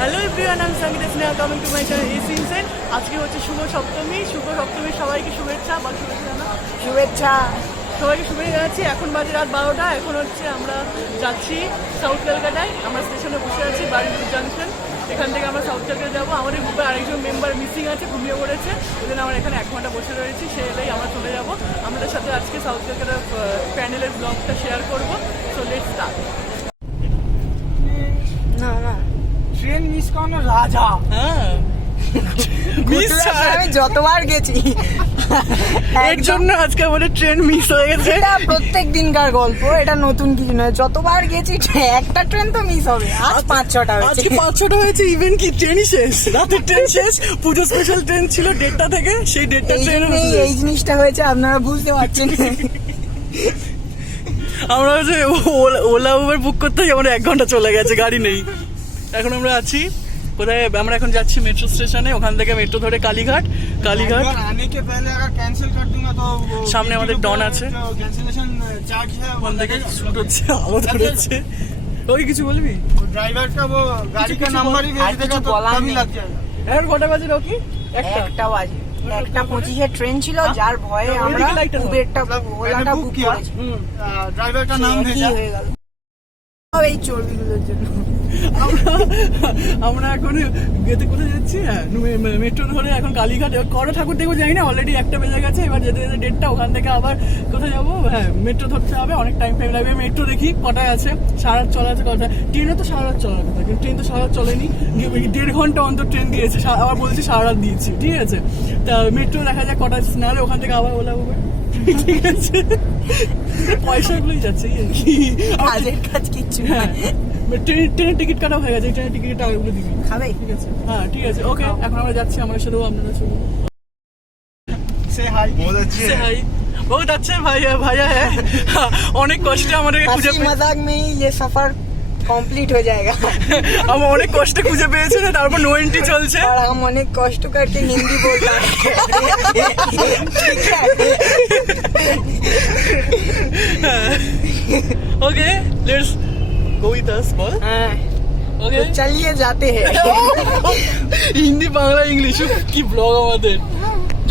Hello everyone, আমি Sangeeta Sneha, coming to my channel AC inside. আজকে হচ্ছে শুভ সপ্তমী। সবাইকে শুভেচ্ছা বা শুভেচ্ছা না শুভেচ্ছা সবাইকে শুভেচ্ছা জানাচ্ছি। এখন বাজে রাত 12টা। এখন হচ্ছে আমরা যাচ্ছি সাউথ ক্যালকাটায়। আমরা স্টেশনে বসে আছি বাড়িপুর জাংশন। এখান থেকে আমরা সাউথ ক্যালকাটা যাবো। আমাদের গ্রুপের আরেকজন মেম্বার মিসিং আছে, ঘুমিয়ে পড়েছে। ওই জন্য আমরা এখানে 1 ঘন্টা বসে রয়েছি। সে এলেই আমরা চলে যাবো। আমাদের সাথে আজকে সাউথ ক্যালকাটার প্যানেলের ব্লগটা শেয়ার করবো। So let's start. না না ট্রেন মিস করানো রাজা। হ্যাঁ, আমি যতবার গেছি এর জন্য আজকে আমাদের ট্রেন মিস হয়ে গেছে। এটা প্রত্যেক দিনকার গল্প, এটা নতুন কিছু নয়। যতবার গেছি একটা ট্রেন তো মিস হবে। আজ 5-6টা হয়েছে। আজকে 5-6টা হয়েছে। ইভেন কি ট্রেনই শেষ, রাতের ট্রেন শেষ। পুজো স্পেশাল ট্রেন ছিল 1:30টা থেকে, সেই 1:30টা ট্রেন এই জিনিসটা হয়েছে, আপনারা বুঝতে পারছেন। আমরা হচ্ছে ওলা উবের বুক করতে আমাদের 1 ঘন্টা চলে গেছে, গাড়ি নেই। এখন আমরা আছি কোথায়? আমরা এখন যাচ্ছি মেট্রো স্টেশনে। ওখান থেকে মেট্রো ধরে কালীঘাট। आने के पहले अगर कैंसिल कर दूंगा तो सामने আমাদের ডন আছে, कैंसिलेशन चार्ज है ওখান থেকে শুট হচ্ছে, আলো ধরেছে। ওই কিছু বলবি? ड्राइवर का वो गाड़ी का नंबर ही भेज देगा तो तभी लग जाएगा। এখন কটা বাজে রকি? 1টা বাজে। 1:25 ট্রেন ছিল, যার ভয়ে আমরা উবেরটা ওলাটা বুক করেছি। ड्राइवर का नाम একই भेजा। হয়ে গেল এই চর্বিগুলোর জন্য। আমরা এখন গেতে কোথায় যাচ্ছি? মেট্রো ধরে এখন কালীঘাট। কটা ঠাকুর দেখবো জানি না, অলরেডি 1টা বেজে গেছে। এবার যেতে যেতে 1:30টা। ওখান থেকে আবার কোথায় যাবো? হ্যাঁ, মেট্রো ধরতে হবে, অনেক টাইম লাগবে। মেট্রো দেখি কটায় আছে। 7:30 চলা আছে কটা? ট্রেনও তো 7:30 চলার কথা, কিন্তু ট্রেন তো 7:30 চলেনি। 1.5 ঘন্টা অন্তর ট্রেন দিয়েছে, আবার বলছে 7:30 দিয়েছি। ঠিক আছে, তা মেট্রো দেখা যাক কটা, নাহলে ওখান থেকে আবার ওলা উবের। ঠিক আছে, পয়সাগুলোই যাচ্ছে কাজের কাজ কিচ্ছু না। ট্রেনের টিকিট কাটা হয়ে গেছে। ট্রেনের টিকিট টাকাগুলো দিবি। খাবে? ঠিক আছে, হ্যাঁ ঠিক আছে, ওকে। এখন আমরা যাচ্ছি, আমার সাথেও আপনারা চলুন। से हाय। बहुत अच्छे से हाय। बहुत अच्छे भाइया है। অনেক কষ্টে আমাদের খুঁজে हंसी मजाक में ही ये सफर कंप्लीट हो जाएगा। আমরা অনেক কষ্টে খুঁজে পেয়েছি না, তারপর নো এন্ট্রি চলছে। और हम अनेक कष्ट करके हिंदी बोलते हैं। Okay, let's go with us. बोल। हाँ, ओके, तो चलिए जाते हैं। হিন্দি বাংলা ইংলিশ কি ব্লগ আমাদের।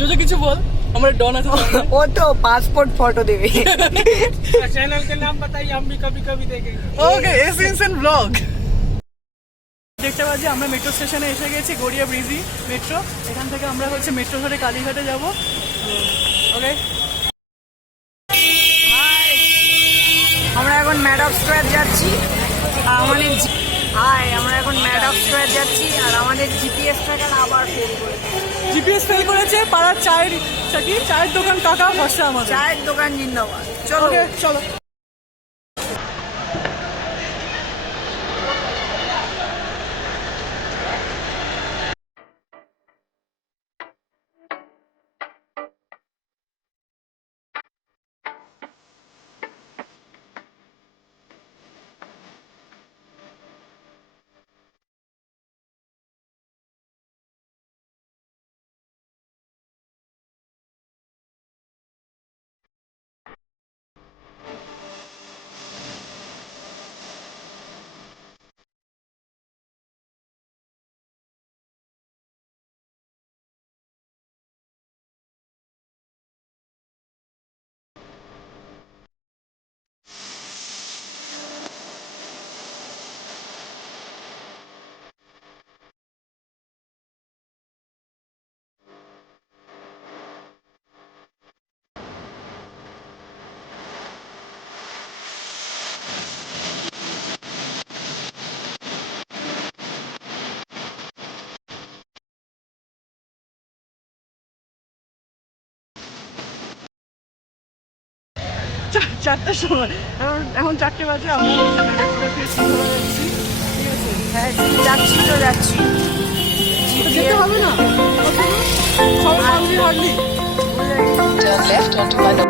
যে কিছু বল, আমার ডন আছে। वो तो पासपोर्ट फोटो देवे। चैनल के नाम बताइए, हम भी कभी कभी देखेंगे। ওকে, এসএনসন ব্লগ। দেখতে পাচ্ছি আমরা মেট্রো স্টেশনে এসে গেছি, গড়িয়া ব্রিজি মেট্রো। এখান থেকে আমরা হচ্ছে মেট্রো ধরে কালীঘাটে যাব। ওকে, আমরা এখন ম্যাডপ স্কোয়ার যাচ্ছি। আমাদের আমরা এখন ম্যাডপ স্কোয়ার যাচ্ছি, আর আমাদের জিপিএস ট্র্যাকার আবার ফেল করেছে। জিপিএস ফেল করেছে। পাড়ার চায়ের দোকান কাকা ভরসা আমাদের। চায়ের দোকান জিন্দাবাদ। চলো ওকে, চলো। চারটার সময়, এখন 4টে বাজে। আমরা হ্যাঁ, যাচ্ছি তো যাচ্ছি। যেতে হবে না, সবাই ভাবলি। Turn left onto Mano.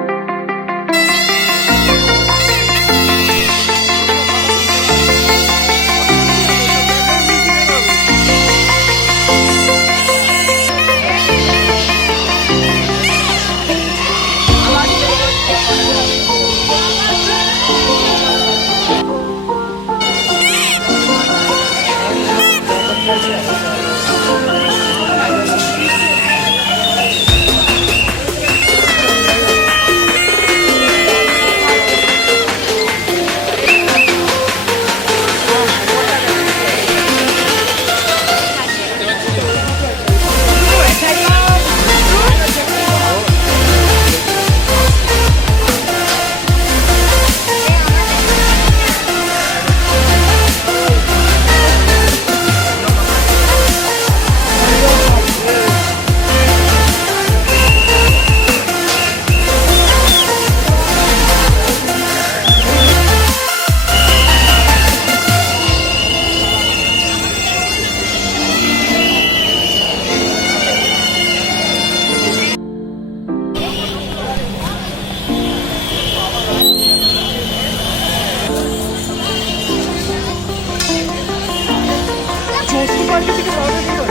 Market থেকে বারোটা থেকে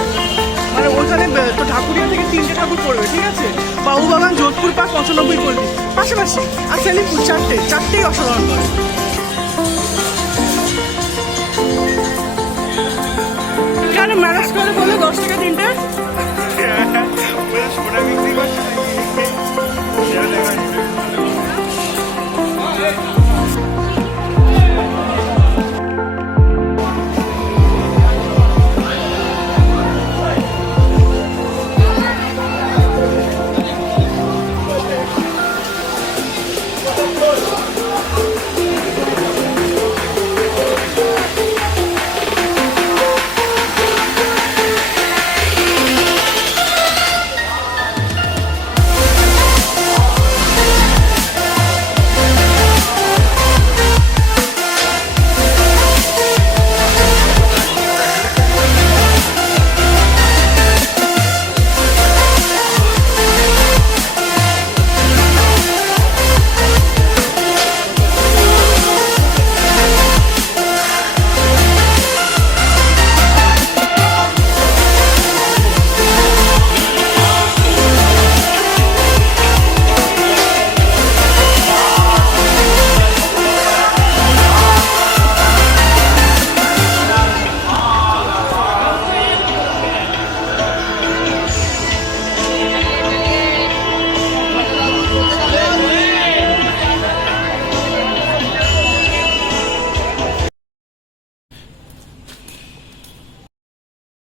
মানে ওখানে তো ঠাকুরিয়া থেকে 3টে ঠাকুর পড়বে, ঠিক আছে? বাবুবাগান, যোধপুর পার্ক, 95 পল্লী পাশাপাশি, আর সেলিমপুর, চারটেই অসাধারণ করে। কেন ম্যারেজ করে বলে 10 থেকে 3টে? সোনা বিক্রি করছে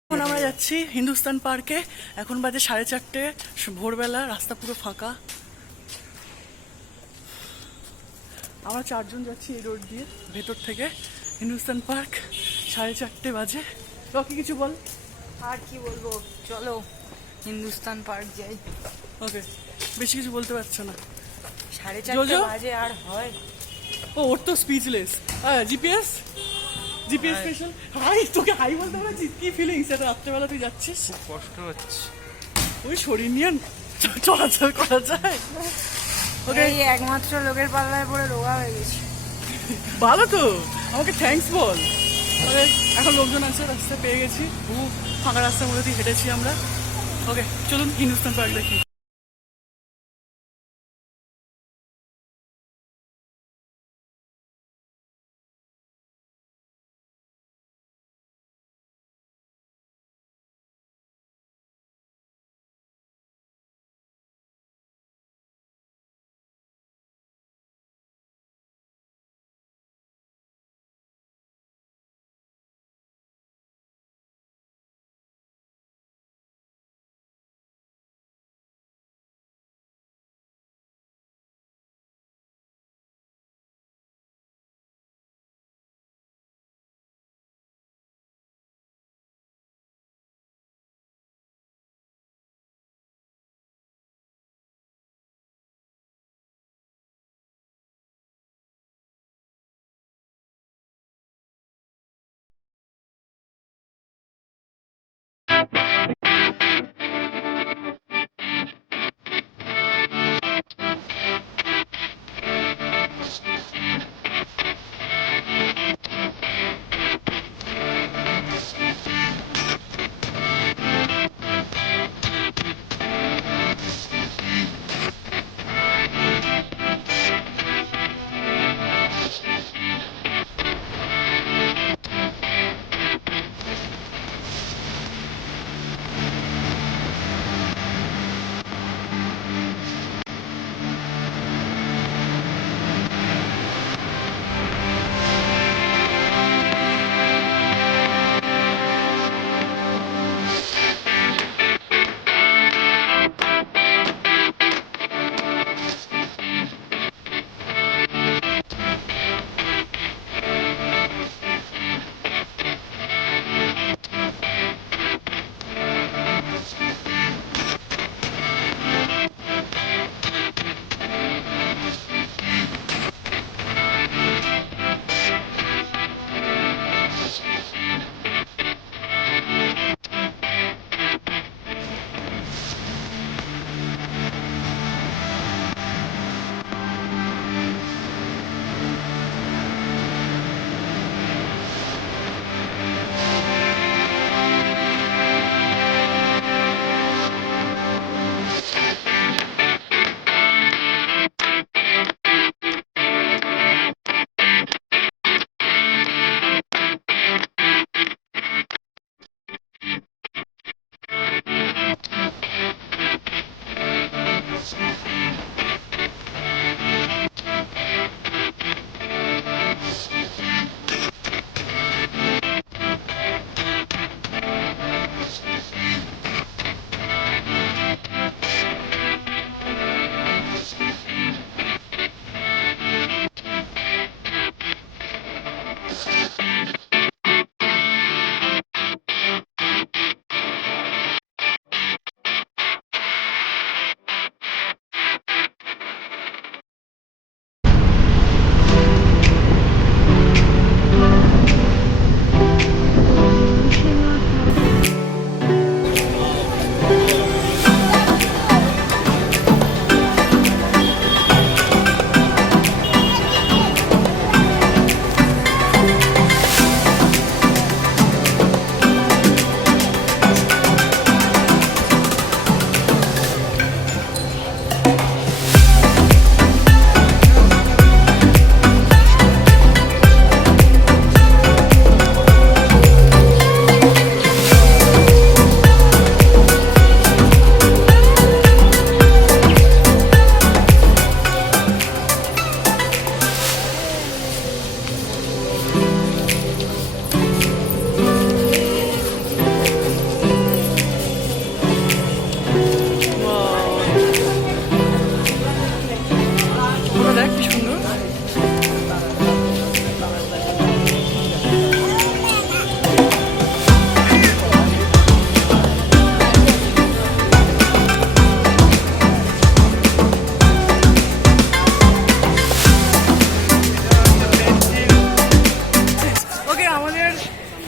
এখন আমরা যাচ্ছি হিন্দুস্তান পার্কে। এখন বাজে 4:30, ভোরবেলা, রাস্তা পুরো ফাঁকা। আমরা 4 জন যাচ্ছি এই রোড দিয়ে ভেতর থেকে হিন্দুস্তান পার্ক। 4:30 বাজে। রকি কিছু বল। আর কি বলবো, চলো হিন্দুস্তান পার্ক যাই। ওকে, বেশি কিছু বলতে পারছো না। 4:30 জোজো? বাজে আর হয়? ওর তো স্পিচলেস। জিপিএস স্পেশাল হাই, তোকে হাই বলতে পারছিস? কি ফিলিংস এটা রাত্রেবেলা তুই যাচ্ছিস? কষ্ট হচ্ছে। ওই শরীর নিয়ে চলাচল করা যায়? ওকে, এই একমাত্র লোকের পাল্লায় পড়ে রোগা হয়ে গেছি। ভালো তো, আমাকে থ্যাঙ্কস বল। ওকে, এখন লোকজন আছে, রাস্তা পেয়ে গেছি, ফাঁকা রাস্তার মধ্যে দিয়ে হেঁটেছি আমরা। ওকে, চলুন হিন্দুস্তান পার্ক দেখি।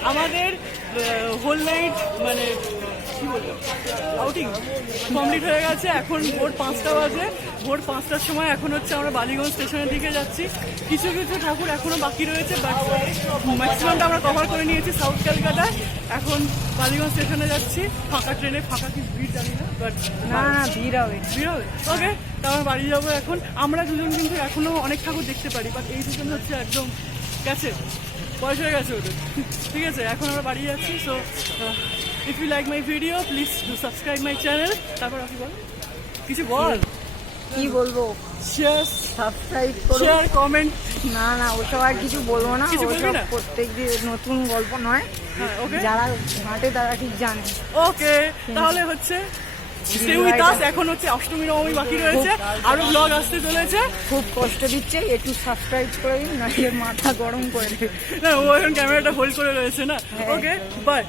আমাদের হোল নাইট মানে কি বলবো আউটিং কমপ্লিট হয়ে গেছে। এখন ভোর 5টা বাজে। ভোর 5টার সময় এখন হচ্ছে আমরা বালিগঞ্জ স্টেশনের দিকে যাচ্ছি। কিছু কিছু ঠাকুর এখনো বাকি রয়েছে, বাট ম্যাক্সিমামটা আমরা কভার করে নিয়েছি সাউথ ক্যালকাটায়। এখন বালিগঞ্জ স্টেশনে যাচ্ছি, ফাঁকা ট্রেনে, ফাঁকা কি ভিড় জানি না, বাট না না ভিড় হবে। ভিড় হবে। ওকে, তারপর বাড়ি যাবো। এখন আমরা দুজন কিন্তু এখনো অনেক ঠাকুর দেখতে পারি, বাট এই দুজন হচ্ছে একদম গেছে, বয়স হয়ে গেছে ওদের। ঠিক আছে, এখন আমরা বাড়ি যাচ্ছি। So if you like my video please do subscribe my channel. তারপর আপনি বল, কিছু বল। কি বলবো? শেয়ার, সাবস্ক্রাইব করুন। Share, comment. না না ওসব আর কিছু বলবো না, কিছু বলবি ওসব না? প্রত্যেকদিন নতুন গল্প নয়, হ্যাঁ, ওকে যারা ঘাটে তারা ঠিক জানে। ওকে, তাহলে হচ্ছে stay with us। এখন হচ্ছে অষ্টমী নবমী বাকি রয়েছে, আরো ব্লগ আসতে চলেছে। খুব কষ্ট দিচ্ছে, একটু সাবস্ক্রাইব করে দিন, নাহলে মাথা গরম করে দেবে। না, ও এখন ক্যামেরাটা হোল্ড করে রয়েছে না। ওকে, বাই।